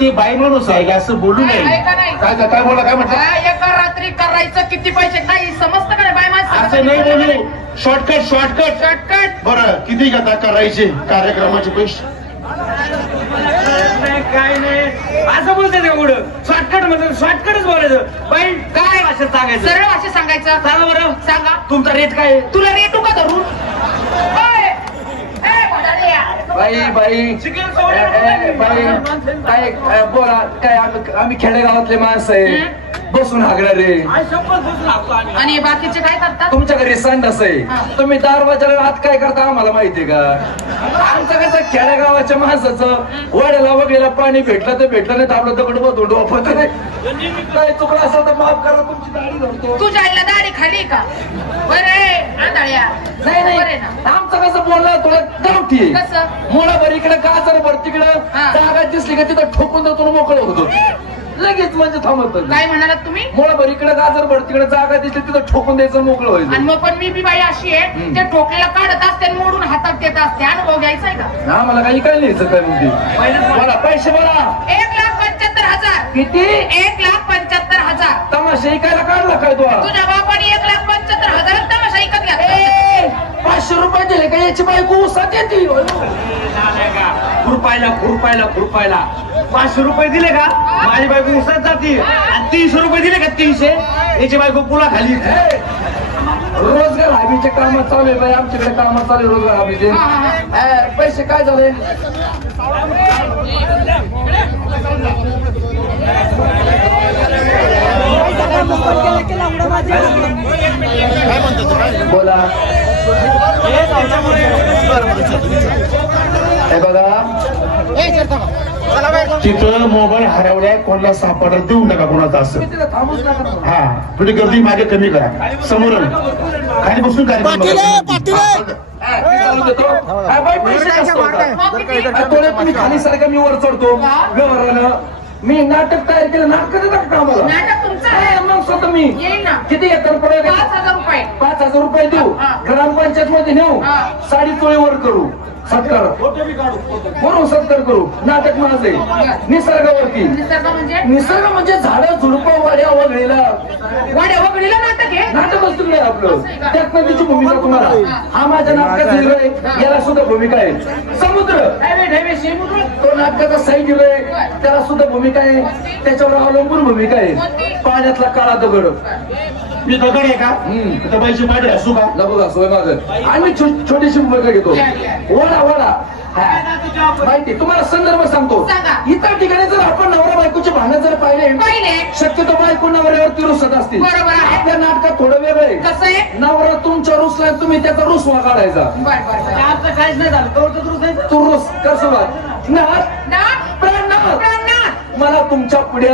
ती बाई माणूस आहे असं बोलू नये. काय बोला काय म्हटलं? एका रात्री करायचं किती पैसे काही समजतं का बाय माणसं? असं नाही बोलू. शॉर्टकट. बरं किती घेता करायचे कार्यक्रमाचे पैसे? काय नाही असं बोलते ते एवढं शॉर्टकट म्हणजे शॉर्टकटच बोलायचं. बाई काय भाषेत सांगायचं? सरळ भाषेत सांगायचं. सांगा बरं. सांगा. तुमचा रेट काय आहे? तुला रेटू का धरून? बाई बाई काय बोला काय आम्ही खेडेगावातले माणसं आहे बसून हागणारे. आणि बाकीचे काय करतात? तुमच्या घरी संडास आहे तुम्ही दारवाजाला आत काय करता आम्हाला माहितीये का? आमचं कसं खेडेगावाच्या माणसाचं वाड्याला वगैरे पाणी भेटलं तर भेटलं नाही तर आपलं दगड बदून डोपत नाही. काय चुकलं असं तर माफ करा तुमची दाढी धरतो. तुझ्या आईला दाढी खाली का? नाही नाही आमचं कसं बोलणं थोडं गावठी आहे. कसं? मुळाभर इकडे गाजर भर तिकडं जागा दिसली का तिथं ठोकून जातो मोकळं होतो लगेच म्हणजे थांबत. काय म्हणालात तुम्ही? मुळाभर इकडे गाजर भर तिकडे जागा दिसली तिथं ठोकून द्यायचं मोकळं व्हायचं. आणि मग पण मी बी बाई अशी आहे ते ठोकलेला काढत असते आणि मोडून हातात देत असते. अनुभव घ्यायचा आहे का? हा मला काही काय लिहायचं काय म्हणते बोला पैसे बोला. 1,75,000. किती? 1,75,000. तमाशा इकायला काढला काय तू? तुझ्या बापाने 1,75,000 तमाशा इकत घ्या. 500 रुपये दिले का याची बायको उसात येते? खुरपायला 500 रुपये दिले का माझी बायको उसात जाते आणि 300 रुपये दिले का 300 याची बायको पुला खाली. रोजगार हमीच्या कामात चालू आहे बाई आमच्याकडे कामात चालू आहे रोजगार हमीचे. पैसे काय झाले? बोला. हे बघा तिथं मोबाईल हरवलाय कोणाला सापडा देऊ नका कोणाचा असं. हा थोडी गर्दी मागे कमी करा. समोर खाली बसून कार्यक्रम तुम्ही खाली सारखं मी वर चढतो व्यवहारानं. मी नाटक तयार केलं. नाटक देतात का आम्हाला? नाटक तुमचं आहे. मग स्वतः मी येईल ना. किती येतात पडेल? 5,000 रुपये. 5,000 रुपये देऊ. ग्रामपंचायत मध्ये नेऊ. साडी चोळीवर करू सत्कार म्हणून सत्कार करू. नाटक माझे निसर्गावरती. निसर्ग म्हणजे झाडं झुडपं वाड्या वगळीला नाटक आहे. नाटक असतो नाही आपलं. त्यात तिची भूमिका तुम्हाला हा माझ्या नाटकाचा हिरो आहे याला सुद्धा भूमिका आहे. समुद्र तो नाटकाचा साईड हिरो आहे त्याला सुद्धा भूमिका आहे. त्याच्यावर अवलंबून भूमिका आहे. पाण्यातला काळा दगड. मी दगड आहे का? पैसे पाडे असू का? नको असो माझं. आणि छोटीशी भूमिका घेतो. वडा माहिती तुम्हाला संदर्भ सांगतो. इतर ठिकाणी जर आपण नवरा बायकोचे भांडण जर पाहिले शक्यतो बायको नवऱ्यावरती रुसत असतील. आपल्या नाटकात थोडं वेगळं आहे. कसं आहे? नवरा तुमच्या रुसला तुम्ही त्याचा रुसवा काढायचा. काहीच नाही झालं तू रुस कर सुरुवात. मला तुमच्या पुढे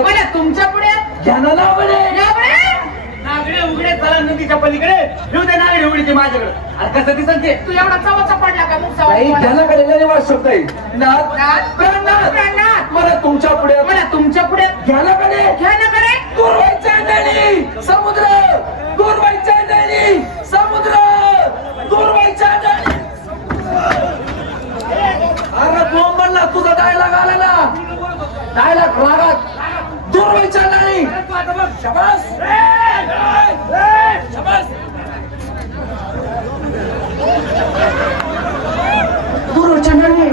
ज्ञानाला आवडे नागडे उघडे चला नदीच्या पलीकडे घेऊ दे नागडे उघडीचे माझ्याकडे. कसं दिसत ते तू एवढा चवाचा पडला का? मग ज्ञानाकडे वाट शब्द आहे. मला तुमच्या पुढे ज्ञानाकडे दूर व्हायच्या नळी समुद्र दूर व्हायच्या नळी समुद्र दूर व्हायच्या नळी. अरे बोंबला तुझा डायलॉग आलेला. डायलॉग रागात दूर व्हायच्या नळी. शाबास शाबास. दूर व्हायच्या नळी.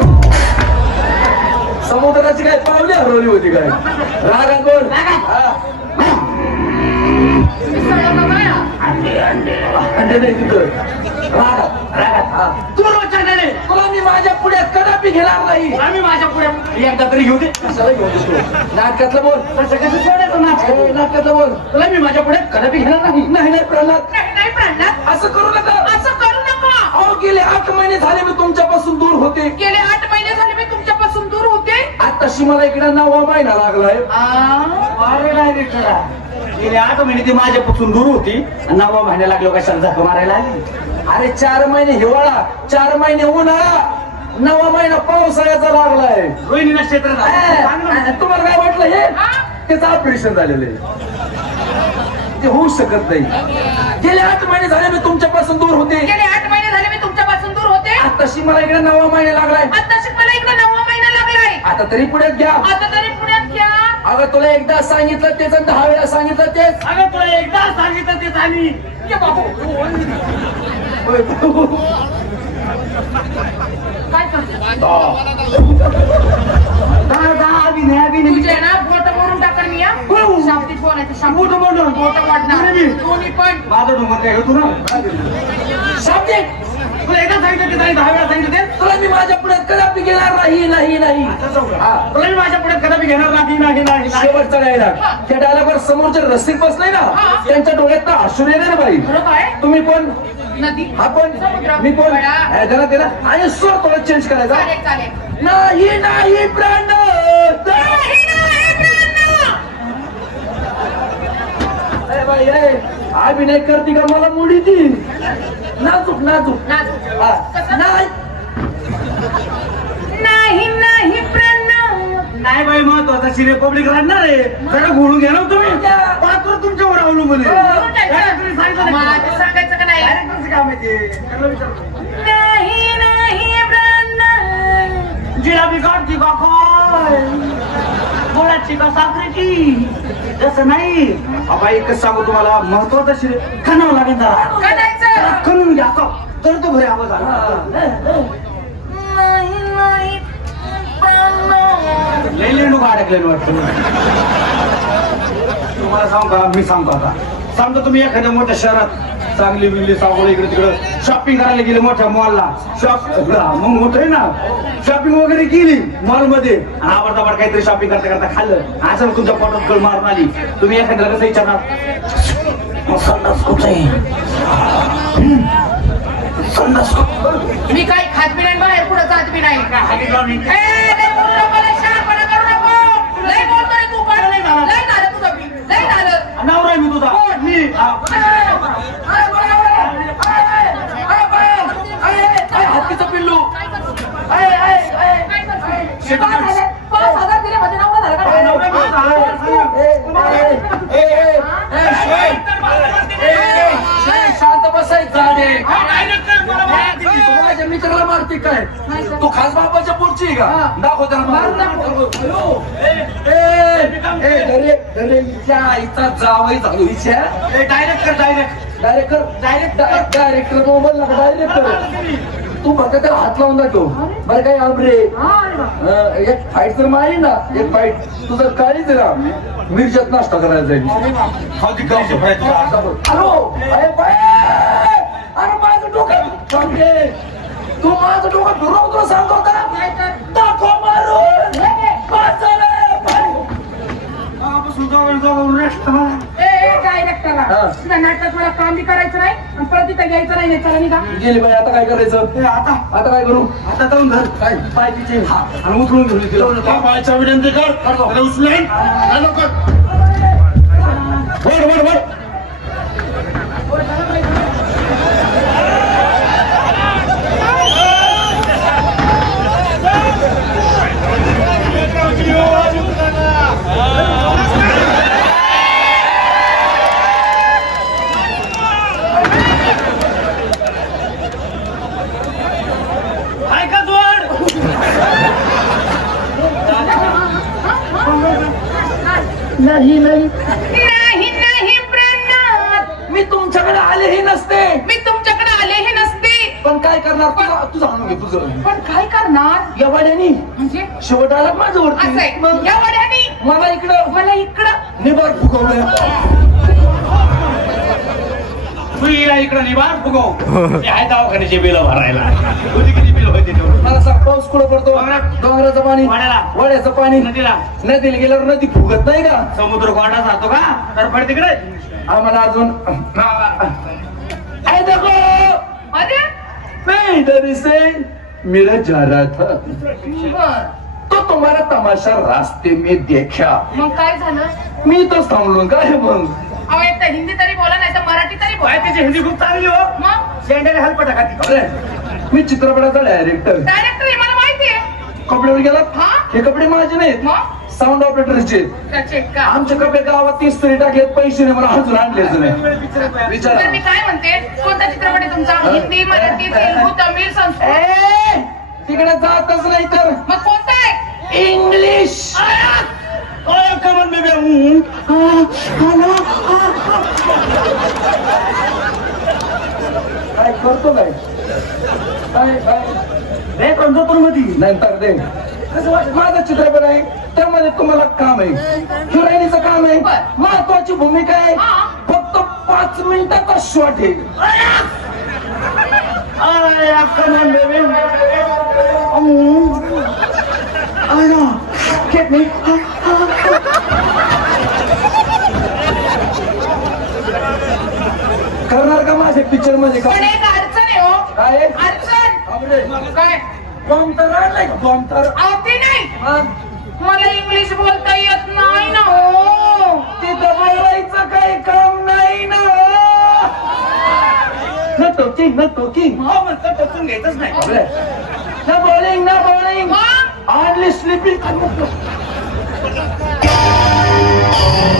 समुद्राची काय पावली हरवली होती काय? रागात बोल. अंडे नाही तिथं रागात. दूर व्हायच्या नळी. तुला मी माझ्या पुढ्यात कदापि घेणार नाही. आम्ही माझ्या पुढ्यात एकदा तरी घेऊ दे. कशाला घेऊ दे? नाटकातलं बोल. कसं सोडायचं नाटकातलं बोल. तुला मी माझ्या पुढ्यात कदापि घेणार नाही. नाही प्रल्हाद असं करू नका. अहो गेले 8 महिने झाले मी तुमच्यापासून दूर होते. आताशी मला इकडे 9वा महिना लागलाय. अरे नाही गेले 8 महिने ती माझ्यापासून दूर होती. 9वा महिना लागलो कशाला झक मारायला आली. अरे 4 महिने हिवाळा 4 महिने उन्हाळा 9वा महिना पावसाळ्याचा लागलाय. रोहिणी नक्षत्र. तुम्हाला काय वाटलं हे? त्याचं ऑपरेशन झालेलं आहे. ते होऊ शकत नाही. गेले 8 महिने झाले मी तुमच्यापासून दूर होते. आताशी मला इकडे 9वा महिना लागलाय. आता तरी पुढ्यात घ्या. अगं तुला एकदा सांगितलं तेच आणि 10 वेळा सांगितलं तेच. अगं तुला एकदा सांगितलं ते आणि ये बाबू. काय करतो अभिनय तुझे ना बोट मोडून टाकल मी या शाब्दिक बोलायचं बोटं मोडून. बोट वाढणार दोन्ही पण माझं डोंगर काय होतो ना. शाब्दिक, तुला एकदा सांगितलं ते 10 वेळा सांगितलं ते. तुला मी माझ्या पुढे कदापि घेणार नाही नाही नाही. तुला मी माझ्या पुढे कदापि घेणार नाही नाही नाही. शेवटचा डायलॉग. त्या डायलॉगवर समोरचे रसिक बसले ना त्यांच्या डोळ्यात ना अश्रू येणार ना बाई. खरं काय तुम्ही पण नदी आपण समुद्र, मी पण वडा. त्याला आणि स्वर थोडा चेंज करायचा. चालेल चालेल नाही नाही प्राण अरे बाई रे, अभिनय करते का मला मुडी ती नाजूक नाजूक. नाजूक. हा. कसं? नाही नाही नाही प्रणव नाही बाई महत्वाचा शिरे पब्लिक राहणार आहे. सगळं घोळून घ्या ना तुम्ही. पात्र तुमच्यावर अवलंबून आहे. बोलून जायचं. तुम्ही सांगितलं मला नाही. ते सांगायचं का नाही Director चं काम आहे ते. त्यांना विचारतो. नाही नाही प्रणव जिलाबी काढती का काय गोळ्याची का साखरेची तसं नाही. बाई एकच सांगू तुम्हाला महत्वाचं शिरे खाणावं लागेल जरा. करायचं करून घ्या का तर तो भरे आवाज आला. नाही नाही प्रणव लई लेंडू का अडकलेलं वाटतं. तुम्हाला सांगू का मी सांगतो आता. सांगतो तुम्ही एखाद्या मोठ्या शहरात चांगली बिल्ली सावळ इकडे तिकडे शॉपिंग करायला गेले मोठ्या मॉलला. मग मोठं आहे ना शॉपिंग वगैरे केली मॉल मध्ये आणि आवडता काहीतरी शॉपिंग करता करता खाल्लं असं तुमच्या पोटात कळ मारून आली. तुम्ही एखाद्याला कसं विचारणार मग संडास कुठे आहे? संडास कुठे? मी काही खात बी नाही बाहेर पुढे जात बी नाही नाही ए, लय बोलू नको, लय शहाणपणा करू नको. लय बोलतोय तू पण. लय झालं. लय झालं तुझं बी. लय झालं. नवरा आहे मी तुझा. मी हत्तीचं पिल्लू. काय करतोय? 5,000 दिले म्हणजे नवरा झाला का? नवरा मी तुझा. शांत बसायचं. माझ्या मित्राला मारते काय? तू खास बापाच्या पोटची आहे का? दाखव आईचा जावई झालो हिच्या. डायरेक्टर मोबाईल डायरेक्टर तू फक्त त्याला हात लावून दाखव बरं काय आबरे. एक फाईट तर मारी ना एक फाईट तुझं काळीच ना मिरच्यात नाश्ता करायला जाईल. हॅलो अरे बाय अरे माझं डोकं तू माझं डोकं फिरव तुला सांगतो होता दाखव मारून डायरेक्टरला तुझ्या नाटकात मला काम बी करायचं नाही आणि परत तिथं घ्यायचं नाही चला निघा. गेली बाई आता काय करायचं? आता काय करू? आता जाऊन घर काय पाय तिचे आणि उचलून घेऊन गेलो. बाळाच्या विनंती कर उचलून वर वर वर ऐका जोड. नाही नाही नाही नाही प्रणव मी तुमच्याकडे आलेही नसते. मी तुमच्याकडे आलेही नसते. पण काय करणार तुझं आणून घे तुझं पण काय करणार या वाड्यानी म्हणजे शेवट आला माझं असं वरती आहे. मग या वड्यानी मला इकडं मला इकडं निबाड फुगवलं. तू या इकडं निवार फुगव. ते आहे दवाखान्याचे बिल भरायला. तुझी किती बिल होते तेवढं? मला सांग पाऊस कुठं पडतो? डोंगराचं पाणी वाड्याला. वाड्याचं पाणी नदीला. नदीला गेल्यावर नदी फुगत नाही का? समुद्र कोरडा जातो का तर पड तिकडे. आम्हाला अजून ऐ देखो अरे मैं इधर से मेरा जा रहा था बर तो तुम्हारा तमाशा रास्ते में देखा. मग काय झालं? मी तर थांबलो काय मग अहो एक तर हिंदी तरी बोला नाही तर मराठी तरी बोला. त्याची हिंदी खूप चांगली हो. मग शेंड्याने हलपटा खाती. अरे मी चित्रपटाचा डायरेक्टर. डायरेक्टर आहे मला माहितीये. कपड्यावर गेला हा? हे कपडे माझे नाहीत मग साऊंड ऑपरेटरचे. त्याचे का? आमचे कपडे गावात 30 तरी टाकलेत पैसे नाही मला अजून आणलेच नाही. विचारा तर मी काय म्हणते कोणता चित्रपट आहे तुमचा? हिंदी मराठी तेलुगू तमिळ संस्कृत ए, तिकडे जातच नाही तर मग कोणता आहे? इंग्लिश. कमन बेबी काय करतो काय रे कोणतो मध्ये नंतर दे कसं वाटत माझा चित्रपट आहे त्यामध्ये तुम्हाला काम आहे हिरोईनीचं काम आहे महत्वाची भूमिका आहे फक्त 5 मिनिटाचा शॉट आहे कमन बेबी Get me. करणार का माझ्या पिक्चर मध्ये पण एक अडचण आहे हो काय आहे? अडचण काय बॉम्ब तर आणलाय का बॉम्ब तर अहो ते नाही मग मला इंग्लिश बोलता येत नाही ना हो तिथं बोलायचं काही काम नाही ना न टोकिंग न टोकिंग हो म्हणतो टोचून घ्यायचंच नाही न बॉलिंग न बॉलिंग मग ऑनली स्लिपिंग